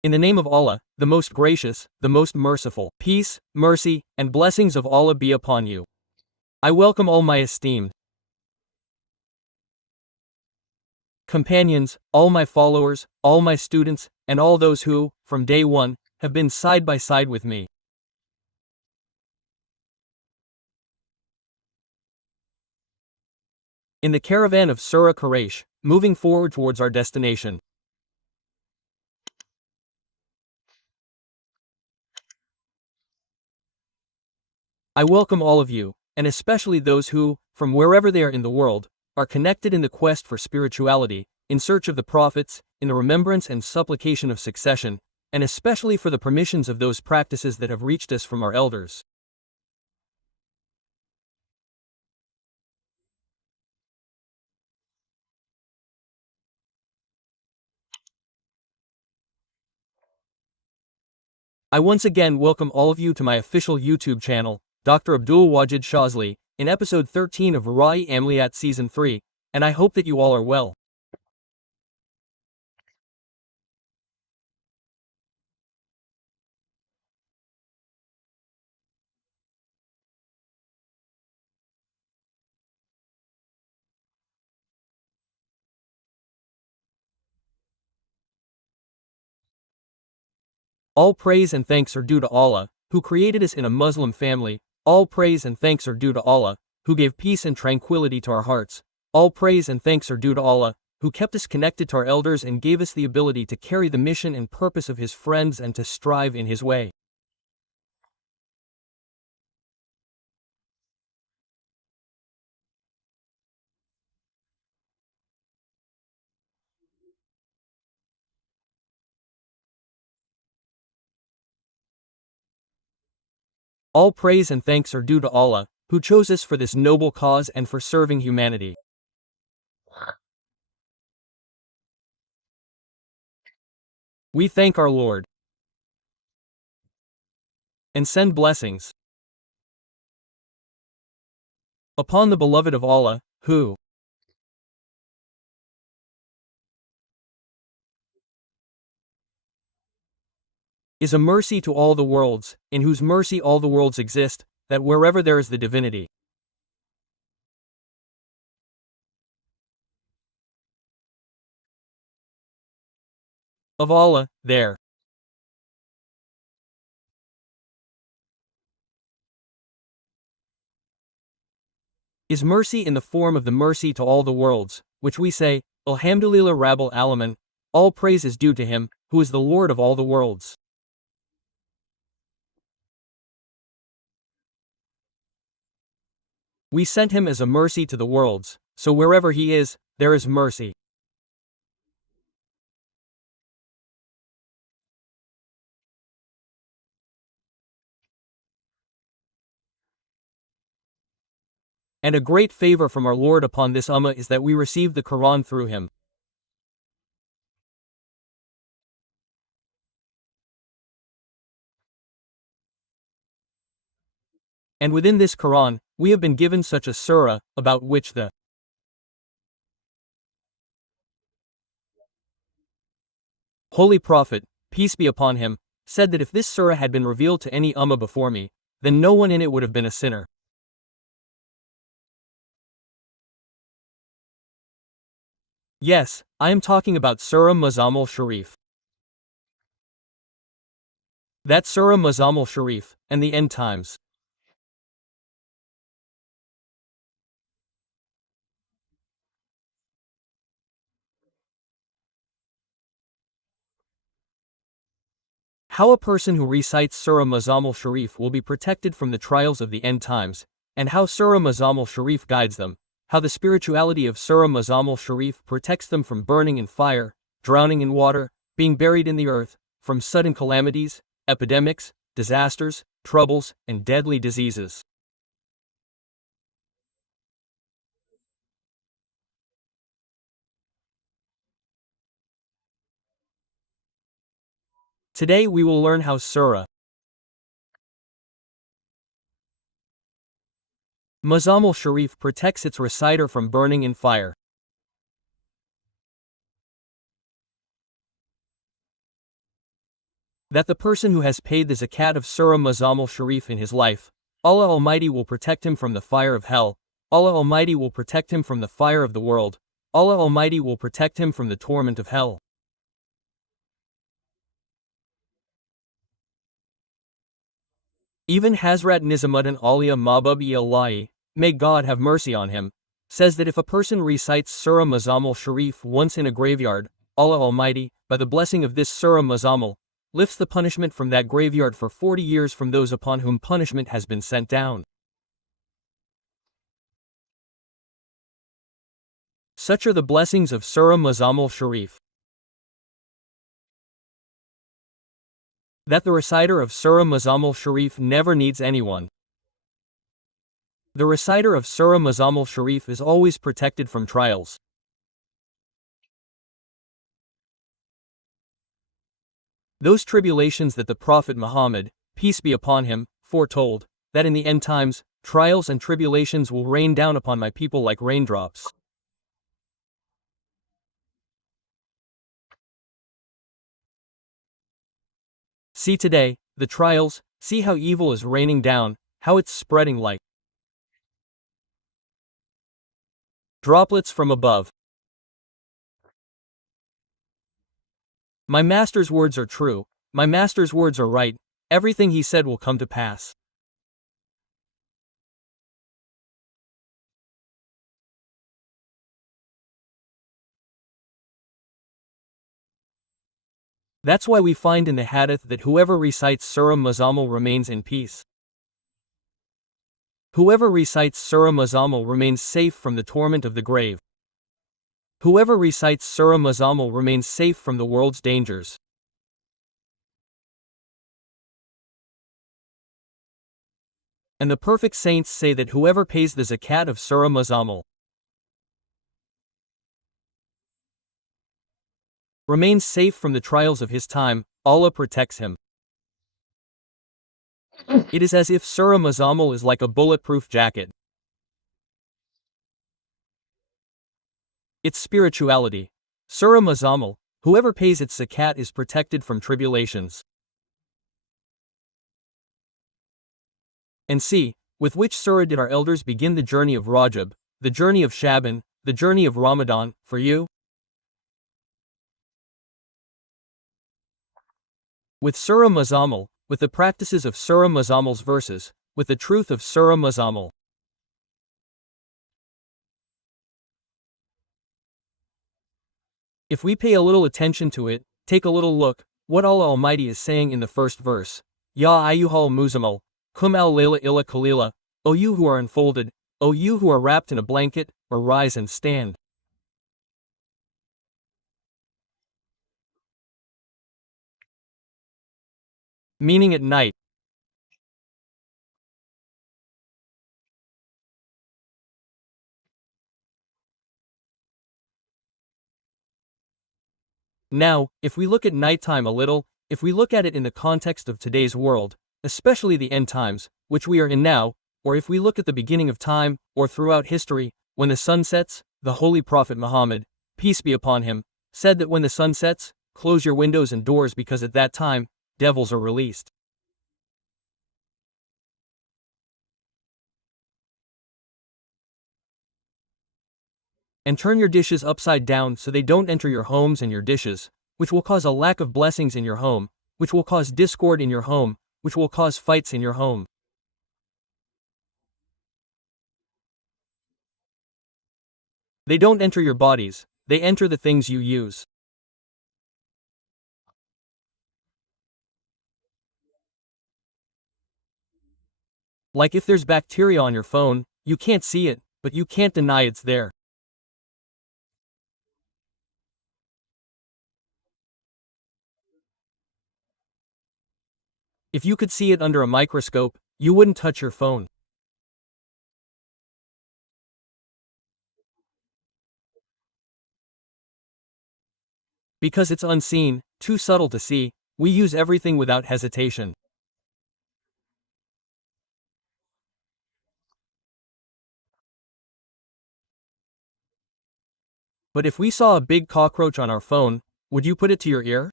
In the name of Allah, the most gracious, the most merciful, peace, mercy, and blessings of Allah be upon you. I welcome all my esteemed companions, all my followers, all my students, and all those who, from day one, have been side by side with me. In the caravan of Surah Quraysh, moving forward towards our destination. I welcome all of you, and especially those who, from wherever they are in the world, are connected in the quest for spirituality, in search of the prophets, in the remembrance and supplication of succession, and especially for the permissions of those practices that have reached us from our elders. I once again welcome all of you to my official YouTube channel, Dr. Abdul Wajid Shazli, in episode 13 of Amulets Season 3, and I hope that you all are well. All praise and thanks are due to Allah, who created us in a Muslim family. All praise and thanks are due to Allah, who gave peace and tranquility to our hearts. All praise and thanks are due to Allah, who kept us connected to our elders and gave us the ability to carry the mission and purpose of His friends and to strive in His way. All praise and thanks are due to Allah, who chose us for this noble cause and for serving humanity. We thank our Lord and send blessings upon the beloved of Allah, who is a mercy to all the worlds, in whose mercy all the worlds exist, that wherever there is the divinity of Allah, there is mercy in the form of the mercy to all the worlds, which we say, Alhamdulillah Rabbil Alamin, all praise is due to Him, who is the Lord of all the worlds. We sent Him as a mercy to the worlds, so wherever He is, there is mercy. And a great favor from our Lord upon this Ummah is that we received the Quran through Him. And within this Quran, we have been given such a surah, about which the Holy Prophet, peace be upon him, said that if this surah had been revealed to any Ummah before me, then no one in it would have been a sinner. Yes, I am talking about Surah Muzzammil Sharif. That Surah Muzzammil Sharif, and the end times. How a person who recites Surah Muzzammil Sharif will be protected from the trials of the end times, and how Surah Muzzammil Sharif guides them, how the spirituality of Surah Muzzammil Sharif protects them from burning in fire, drowning in water, being buried in the earth, from sudden calamities, epidemics, disasters, troubles, and deadly diseases. Today we will learn how Surah Muzzammil Sharif protects its reciter from burning in fire. That the person who has paid the zakat of Surah Muzzammil Sharif in his life, Allah Almighty will protect him from the fire of hell, Allah Almighty will protect him from the fire of the world, Allah Almighty will protect him from the torment of hell. Even Hazrat Nizamuddin Aulia Mahbub-e-Allahi, may God have mercy on him, says that if a person recites Surah Muzzammil Sharif once in a graveyard, Allah Almighty, by the blessing of this Surah Muzzammil, lifts the punishment from that graveyard for 40 years from those upon whom punishment has been sent down. Such are the blessings of Surah Muzzammil Sharif. That the reciter of Surah Muzzammil Sharif never needs anyone. The reciter of Surah Muzzammil Sharif is always protected from trials. Those tribulations that the Prophet Muhammad, peace be upon him, foretold, that in the end times, trials and tribulations will rain down upon my people like raindrops. See today, the trials, see how evil is raining down, how it's spreading like droplets from above. My master's words are true, my master's words are right, everything he said will come to pass. That's why we find in the Hadith that whoever recites Surah Muzzammil remains in peace. Whoever recites Surah Muzzammil remains safe from the torment of the grave. Whoever recites Surah Muzzammil remains safe from the world's dangers. And the perfect saints say that whoever pays the zakat of Surah Muzzammil remains safe from the trials of his time, Allah protects him. It is as if Surah Muzzammil is like a bulletproof jacket. Its spirituality. Surah Muzzammil, whoever pays its zakat is protected from tribulations. And see, with which surah did our elders begin the journey of Rajab, the journey of Shaban, the journey of Ramadan, for you? With Surah Muzzammil, with the practices of Surah Muzzammil's verses, with the truth of Surah Muzzammil. If we pay a little attention to it, take a little look, what Allah Almighty is saying in the first verse. Ya ayyuhal Muzzammil, kum al-layla illa qalila, O you who are unfolded, O you who are wrapped in a blanket, arise and stand. Meaning at night. Now, if we look at nighttime a little, if we look at it in the context of today's world, especially the end times, which we are in now, or if we look at the beginning of time, or throughout history, when the sun sets, the Holy Prophet Muhammad, peace be upon him, said that when the sun sets, close your windows and doors because at that time, devils are released. And turn your dishes upside down so they don't enter your homes and your dishes, which will cause a lack of blessings in your home, which will cause discord in your home, which will cause fights in your home. They don't enter your bodies, they enter the things you use. Like if there's bacteria on your phone, you can't see it, but you can't deny it's there. If you could see it under a microscope, you wouldn't touch your phone. Because it's unseen, too subtle to see, we use everything without hesitation. But if we saw a big cockroach on our phone, would you put it to your ear?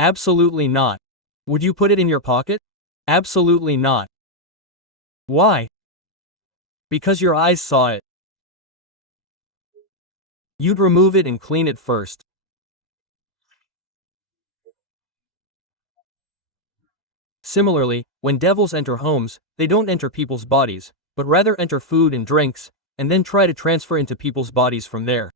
Absolutely not. Would you put it in your pocket? Absolutely not. Why? Because your eyes saw it. You'd remove it and clean it first. Similarly, when devils enter homes, they don't enter people's bodies, but rather enter food and drinks, and then try to transfer into people's bodies from there.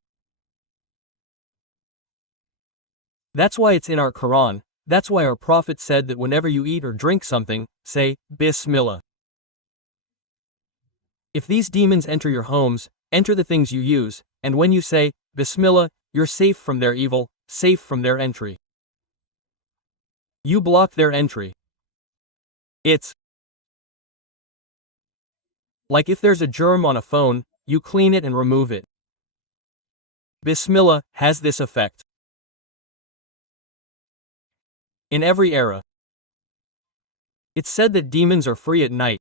That's why it's in our Quran, that's why our Prophet said that whenever you eat or drink something, say, Bismillah. If these demons enter your homes, enter the things you use, and when you say, Bismillah, you're safe from their evil, safe from their entry. You block their entry. It's like if there's a germ on a phone, you clean it and remove it. Bismillah has this effect. In every era. It's said that demons are free at night.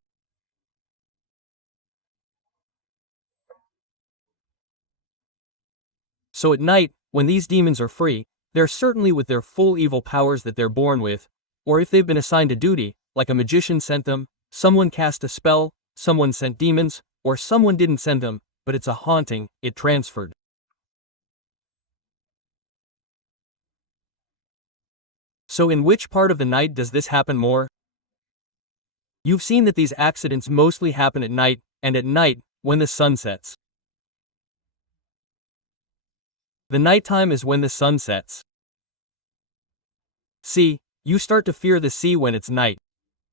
So at night, when these demons are free, they're certainly with their full evil powers that they're born with, or if they've been assigned a duty, like a magician sent them, someone cast a spell, someone sent demons, or someone didn't send them, but it's a haunting, it transferred. So in which part of the night does this happen more? You've seen that these accidents mostly happen at night, and at night, when the sun sets. The nighttime is when the sun sets. See, you start to fear the sea when it's night.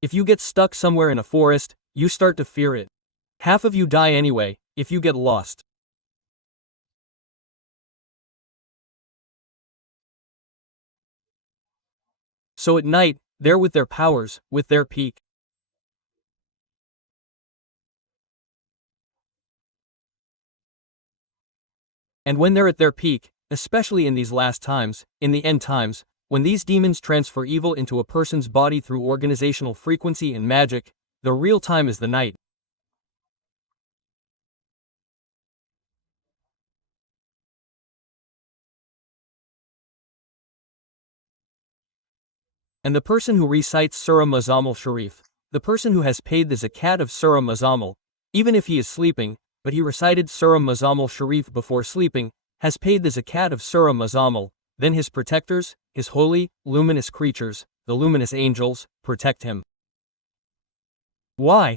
If you get stuck somewhere in a forest, you start to fear it. Half of you die anyway, if you get lost. So at night, they're with their powers, with their peak. And when they're at their peak, especially in these last times, in the end times, when these demons transfer evil into a person's body through organizational frequency and magic, the real time is the night. And the person who recites Surah Muzzammil Sharif, the person who has paid the zakat of Surah Muzzammil, even if he is sleeping, but he recited Surah Muzzammil Sharif before sleeping, has paid the zakat of Surah Muzzammil, then his protectors, his holy, luminous creatures, the luminous angels, protect him. Why?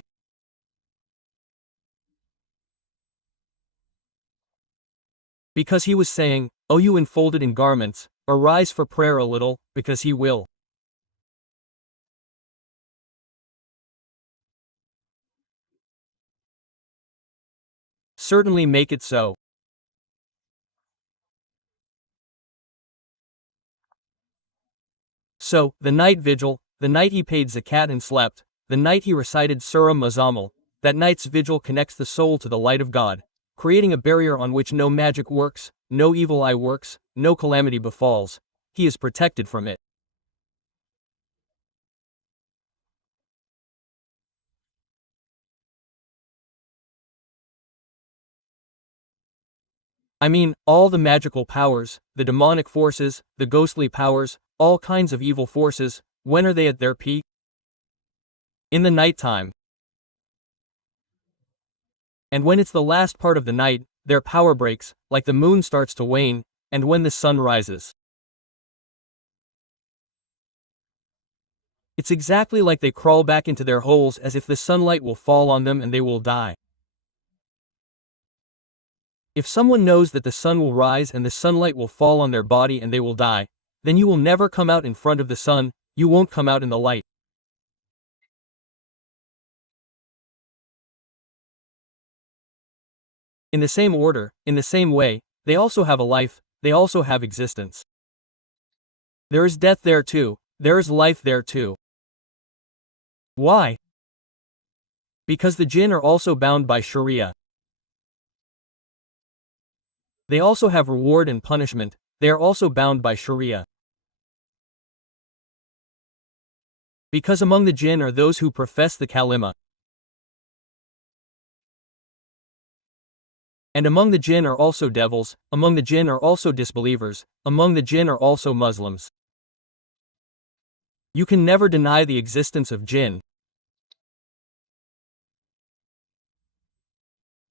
Because he was saying, O you enfolded in garments, arise for prayer a little, because he will. Certainly make it so. So, the night vigil, the night he paid zakat and slept, the night he recited Surah Muzzammil, that night's vigil connects the soul to the light of God, creating a barrier on which no magic works, no evil eye works, no calamity befalls. He is protected from it. I mean, all the magical powers, the demonic forces, the ghostly powers, all kinds of evil forces, when are they at their peak? In the nighttime. And when it's the last part of the night, their power breaks, like the moon starts to wane, and when the sun rises. It's exactly like they crawl back into their holes as if the sunlight will fall on them and they will die. If someone knows that the sun will rise and the sunlight will fall on their body and they will die, then you will never come out in front of the sun, you won't come out in the light. In the same order, in the same way, they also have a life, they also have existence. There is death there too, there is life there too. Why? Because the jinn are also bound by Sharia. They also have reward and punishment, they are also bound by Sharia. Because among the jinn are those who profess the kalima. And among the jinn are also devils, among the jinn are also disbelievers, among the jinn are also Muslims. You can never deny the existence of jinn.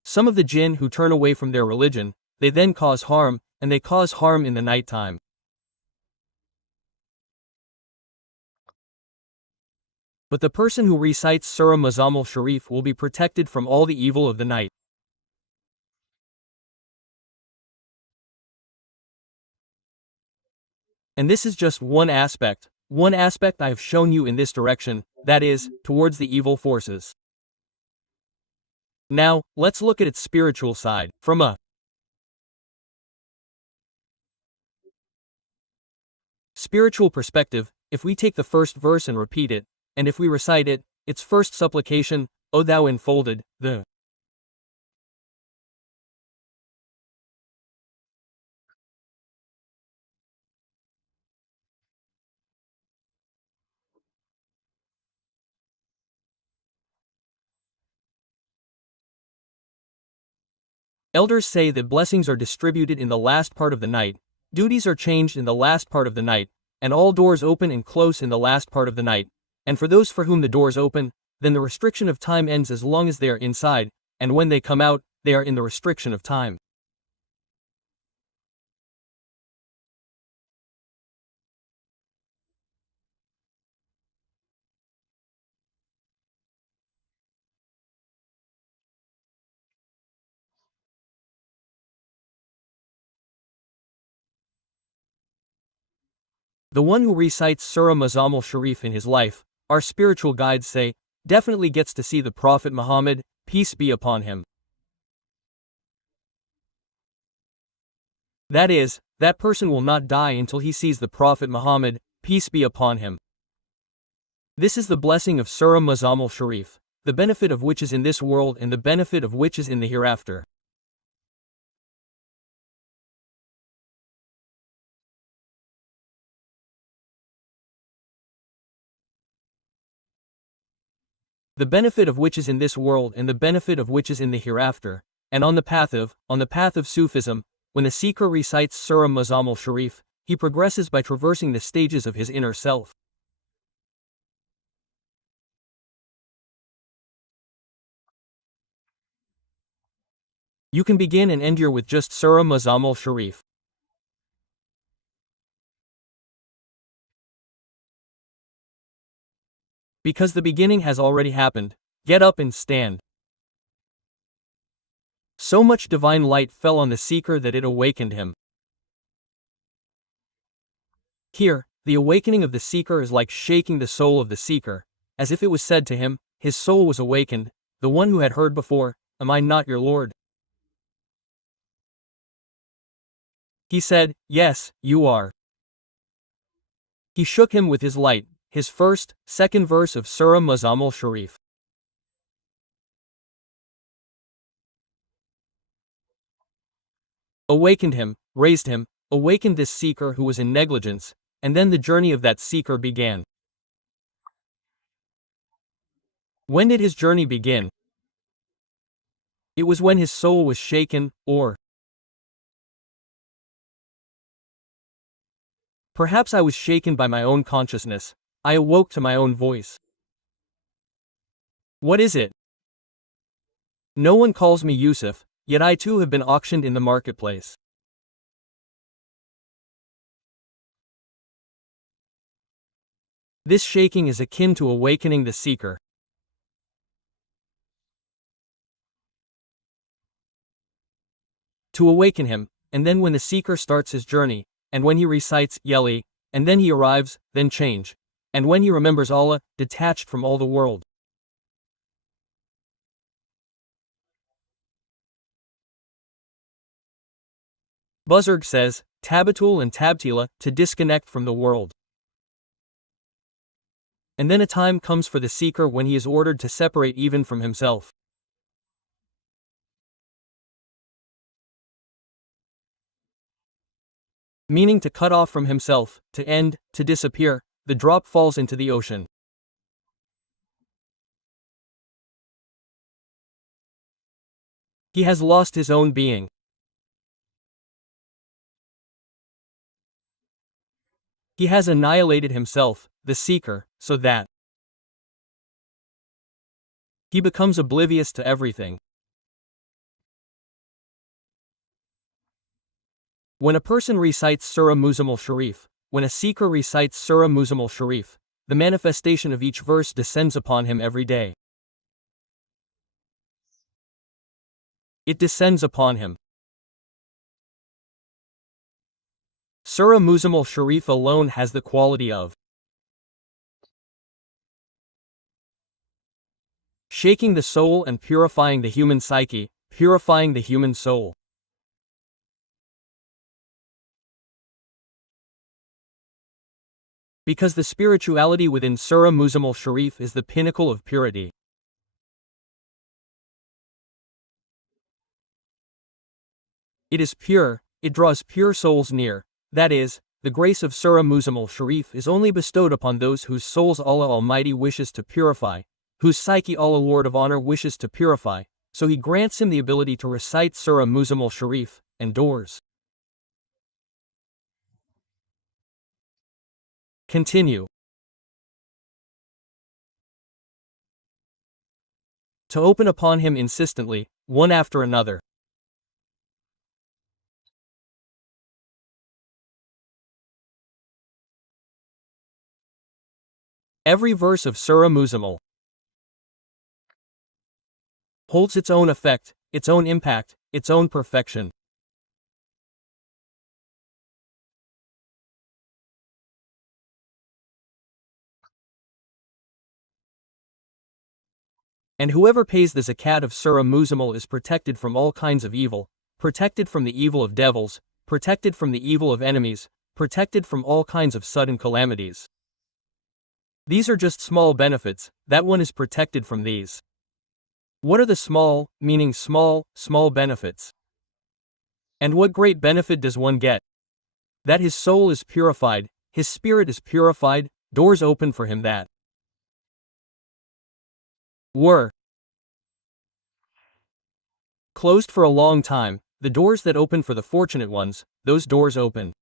Some of the jinn who turn away from their religion, they then cause harm, and they cause harm in the nighttime. But the person who recites Surah Muzzammil Sharif will be protected from all the evil of the night. And this is just one aspect I have shown you in this direction, that is, towards the evil forces. Now, let's look at its spiritual side, from a spiritual perspective. If we take the first verse and repeat it, and if we recite it, its first supplication, O thou enfolded, the elders say that blessings are distributed in the last part of the night, duties are changed in the last part of the night, and all doors open and close in the last part of the night. And for those for whom the doors open, then the restriction of time ends as long as they are inside, and when they come out, they are in the restriction of time. The one who recites Surah Muzzammil Sharif in his life, our spiritual guides say, definitely gets to see the Prophet Muhammad, peace be upon him. That is, that person will not die until he sees the Prophet Muhammad, peace be upon him. This is the blessing of Surah Muzzammil Sharif, the benefit of which is in this world and the benefit of which is in the hereafter. The benefit of which is in this world and the benefit of which is in the hereafter. And on the path of Sufism, when the seeker recites Surah Muzzammil Sharif, he progresses by traversing the stages of his inner self. You can begin and end with just Surah Muzzammil Sharif. Because the beginning has already happened, get up and stand. So much divine light fell on the seeker that it awakened him. Here, the awakening of the seeker is like shaking the soul of the seeker, as if it was said to him, his soul was awakened, the one who had heard before, am I not your Lord? He said, yes, you are. He shook him with his light, his first, second verse of Surah Muzzammil Sharif. Awakened him, raised him, awakened this seeker who was in negligence, and then the journey of that seeker began. When did his journey begin? It was when his soul was shaken, or perhaps I was shaken by my own consciousness. I awoke to my own voice. What is it? No one calls me Yusuf, yet I too have been auctioned in the marketplace. This shaking is akin to awakening the seeker. To awaken him, and then when the seeker starts his journey, and when he recites Yeli, and then he arrives, then change, and when he remembers Allah, detached from all the world. Buzzarg says, Tabatul and Tabtila, to disconnect from the world. And then a time comes for the seeker when he is ordered to separate even from himself. Meaning to cut off from himself, to end, to disappear, the drop falls into the ocean. He has lost his own being. He has annihilated himself, the seeker, so that he becomes oblivious to everything. When a person recites Surah Muzzammil Sharif, when a seeker recites Surah Muzzammil Sharif, the manifestation of each verse descends upon him every day. It descends upon him. Surah Muzzammil Sharif alone has the quality of shaking the soul and purifying the human psyche, purifying the human soul. Because the spirituality within Surah Muzzammil Sharif is the pinnacle of purity. It is pure, it draws pure souls near. That is, the grace of Surah Muzzammil Sharif is only bestowed upon those whose souls Allah Almighty wishes to purify, whose psyche Allah Lord of Honor wishes to purify, so He grants him the ability to recite Surah Muzzammil Sharif, and doors continue to open upon him insistently, one after another. Every verse of Surah Muzzammil holds its own effect, its own impact, its own perfection. And whoever pays the zakat of Surah Muzzammil is protected from all kinds of evil, protected from the evil of devils, protected from the evil of enemies, protected from all kinds of sudden calamities. These are just small benefits, that one is protected from these. What are the small, meaning small benefits? And what great benefit does one get? That his soul is purified, his spirit is purified, doors open for him that were closed for a long time, the doors that open for the fortunate ones, those doors open.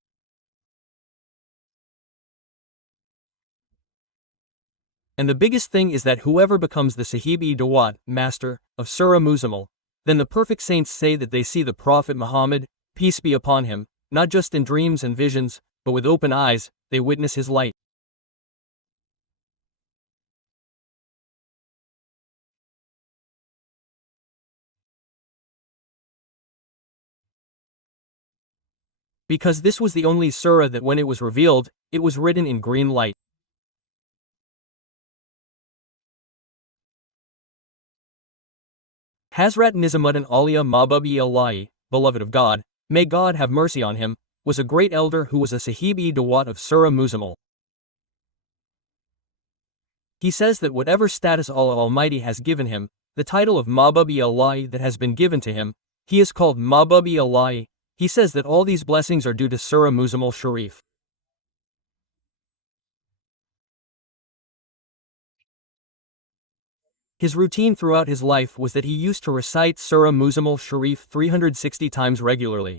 And the biggest thing is that whoever becomes the Sahib-e-Dawat, master, of Surah Muzzammil, then the perfect saints say that they see the Prophet Muhammad, peace be upon him, not just in dreams and visions, but with open eyes, they witness his light. Because this was the only surah that when it was revealed, it was written in green light. Hazrat Nizamuddin Aulia Mahbubi Allahi, beloved of God, may God have mercy on him, was a great elder who was a Sahib-e-Dawat of Surah Muzzammil. He says that whatever status Allah Almighty has given him, the title of Mahbubi Allahi that has been given to him, he is called Mahbubi Allahi. He says that all these blessings are due to Surah Muzzammil Sharif. His routine throughout his life was that he used to recite Surah Muzzammil Sharif 360 times regularly.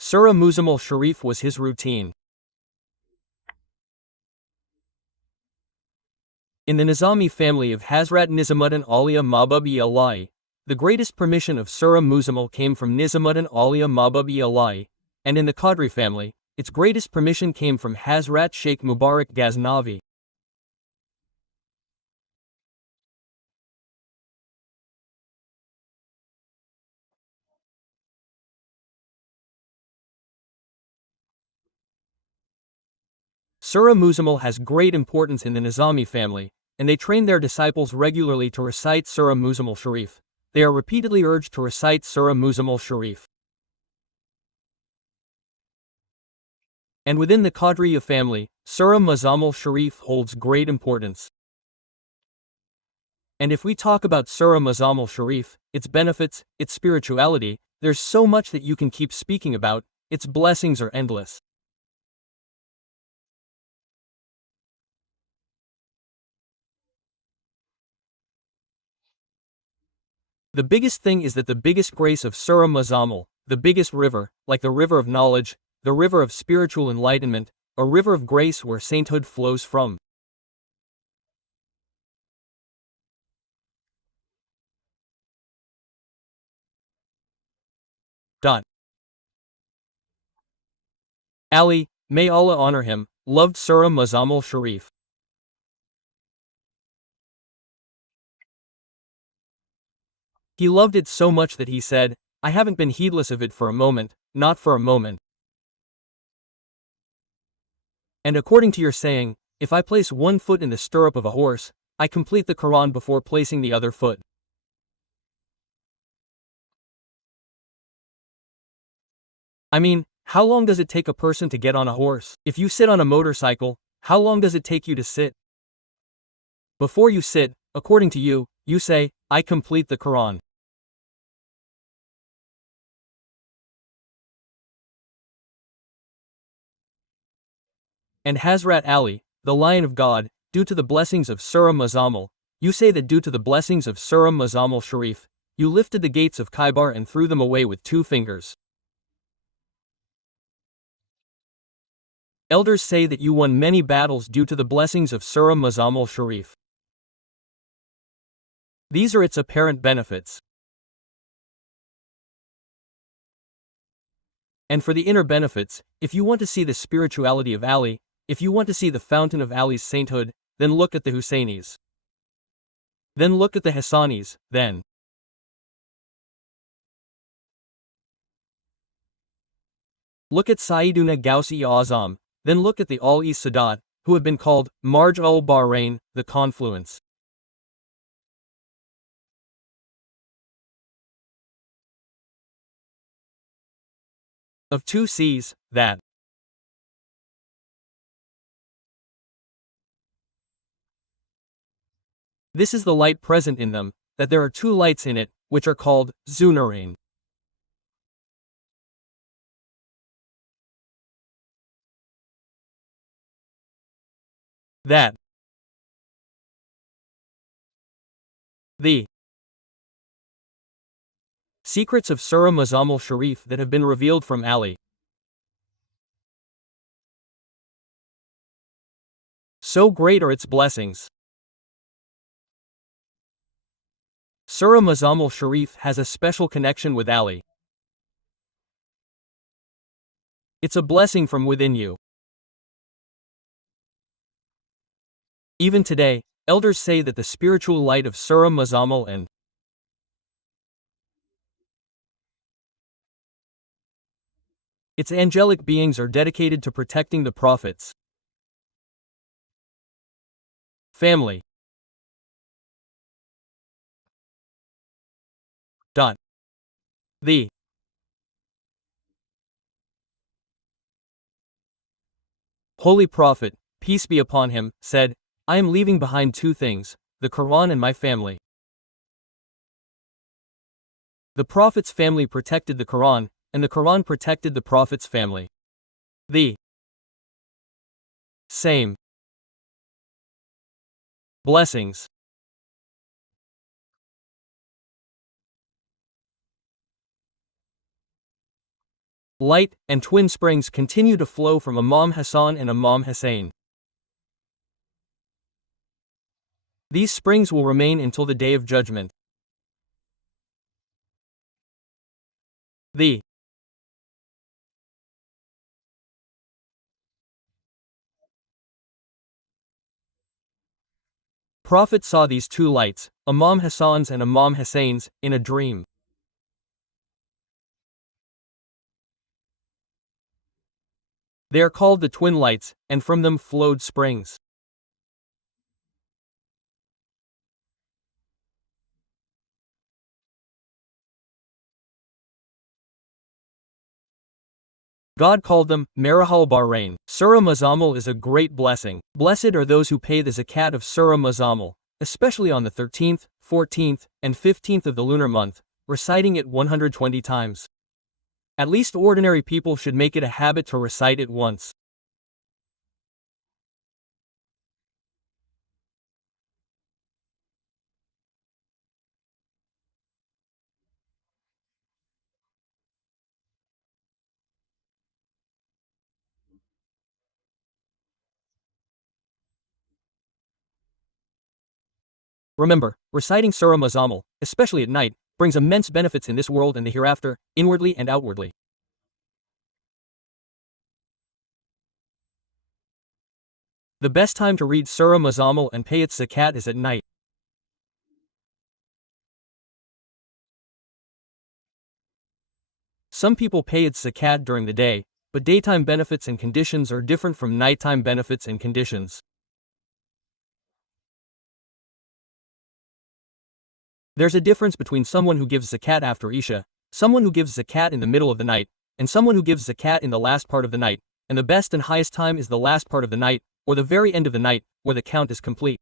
Surah Muzzammil Sharif was his routine. In the Nizami family of Hazrat Nizamuddin Aulia Mahbubi Allahi, the greatest permission of Surah Muzzammil came from Nizamuddin Aulia Mahbubi Allahi, and in the Qadri family, its greatest permission came from Hazrat Sheikh Mubarak Ghaznavi. Surah Muzzammil has great importance in the Nizami family, and they train their disciples regularly to recite Surah Muzzammil Sharif. They are repeatedly urged to recite Surah Muzzammil Sharif. And within the Qadriya family, Surah Muzzammil Sharif holds great importance. And if we talk about Surah Muzzammil Sharif, its benefits, its spirituality, there's so much that you can keep speaking about, its blessings are endless. The biggest thing is that the biggest grace of Surah Muzzammil, the biggest river, like the river of knowledge, the river of spiritual enlightenment, a river of grace where sainthood flows from. Ali, may Allah honor him, loved Surah Muzzammil Sharif. He loved it so much that he said, I haven't been heedless of it for a moment, not for a moment. And according to your saying, if I place one foot in the stirrup of a horse, I complete the Quran before placing the other foot. I mean, how long does it take a person to get on a horse? If you sit on a motorcycle, how long does it take you to sit? Before you sit, according to you, you say, I complete the Quran. And Hazrat Ali, the Lion of God, due to the blessings of Surah Muzzammil, you say that due to the blessings of Surah Muzzammil Sharif, you lifted the gates of Khaybar and threw them away with 2 fingers. Elders say that you won many battles due to the blessings of Surah Muzzammil Sharif. These are its apparent benefits. And for the inner benefits, if you want to see the spirituality of Ali, if you want to see the fountain of Ali's sainthood, then look at the Hussainis. Then look at the Hassanis, then. Look at Sayyiduna Gausi-e-Azam, then look at the Al-e-Sadat, who have been called Marj al-Bahrain, the confluence of 2 seas, that. This is the light present in them, that there are 2 lights in it, which are called Zunarain. That. The secrets of Surah Muzzammil Sharif that have been revealed from Ali. So great are its blessings. Surah Muzzammil Sharif has a special connection with Ali. It's a blessing from within you. Even today, elders say that the spiritual light of Surah Muzzammil and its angelic beings are dedicated to protecting the Prophet's family. The Holy Prophet, peace be upon him, said, I am leaving behind 2 things, the Quran and my family. The Prophet's family protected the Quran, and the Quran protected the Prophet's family. The same blessings. Light and twin springs continue to flow from Imam Hassan and Imam Hussein. These springs will remain until the Day of Judgment. The Prophet saw these 2 lights, Imam Hassan's and Imam Hussein's, in a dream. They are called the twin lights, and from them flowed springs. God called them Marahal Bahrain. Surah Muzzammil is a great blessing. Blessed are those who pay the zakat of Surah Muzzammil, especially on the 13th, 14th, and 15th of the lunar month, reciting it 120 times. At least ordinary people should make it a habit to recite it once. Remember, reciting Surah Muzzammil, especially at night, brings immense benefits in this world and the hereafter, inwardly and outwardly. The best time to read Surah Muzzammil and pay its zakat is at night. Some people pay its zakat during the day, but daytime benefits and conditions are different from nighttime benefits and conditions. There's a difference between someone who gives zakat after Isha, someone who gives zakat in the middle of the night, and someone who gives zakat in the last part of the night, and the best and highest time is the last part of the night, or the very end of the night, where the count is complete.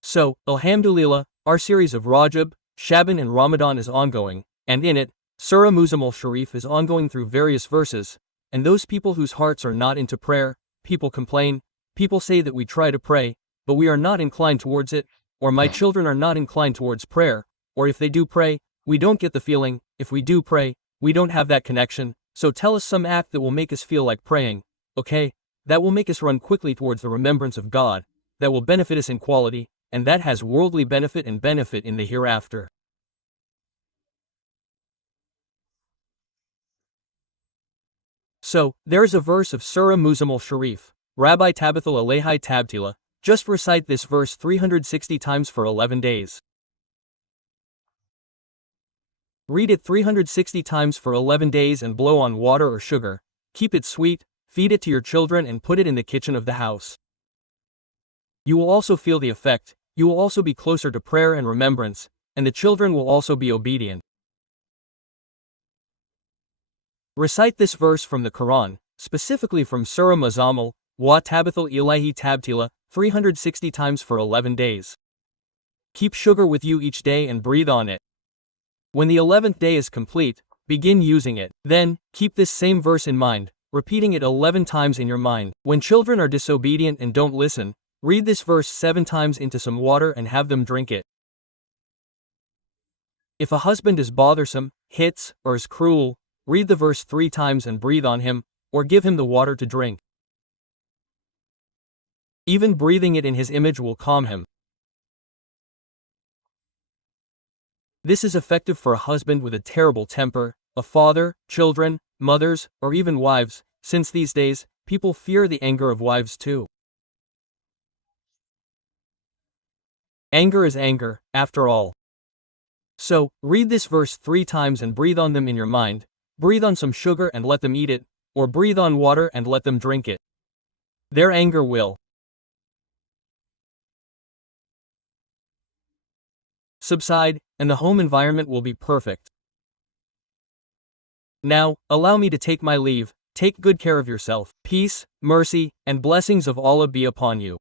So, Alhamdulillah, our series of Rajab, Shaban and Ramadan is ongoing, and in it, Surah Muzzammil Sharif is ongoing through various verses, and those people whose hearts are not into prayer, people complain, people say that we try to pray, but we are not inclined towards it, or my children are not inclined towards prayer, or if they do pray, we don't get the feeling, if we do pray, we don't have that connection, so tell us some act that will make us feel like praying, okay, that will make us run quickly towards the remembrance of God, that will benefit us in quality, and that has worldly benefit and benefit in the hereafter. So, there is a verse of Surah Muzzammil Sharif, Rabbi Tabithal Alayhi Tabtila, just recite this verse 360 times for 11 days. Read it 360 times for 11 days and blow on water or sugar, keep it sweet, feed it to your children and put it in the kitchen of the house. You will also feel the effect, you will also be closer to prayer and remembrance, and the children will also be obedient. Recite this verse from the Quran, specifically from Surah Muzzammil, Wa Tabithal Ilahi Tabtila, 360 times for 11 days. Keep sugar with you each day and breathe on it. When the 11th day is complete, begin using it. Then, keep this same verse in mind, repeating it 11 times in your mind. When children are disobedient and don't listen, read this verse 7 times into some water and have them drink it. If a husband is bothersome, hits, or is cruel, read the verse 3 times and breathe on him, or give him the water to drink. Even breathing it in his image will calm him. This is effective for a husband with a terrible temper, a father, children, mothers, or even wives, since these days, people fear the anger of wives too. Anger is anger, after all. So, read this verse 3 times and breathe on them in your mind, breathe on some sugar and let them eat it, or breathe on water and let them drink it. Their anger will subside, and the home environment will be perfect. Now, allow me to take my leave. Take good care of yourself. Peace, mercy, and blessings of Allah be upon you.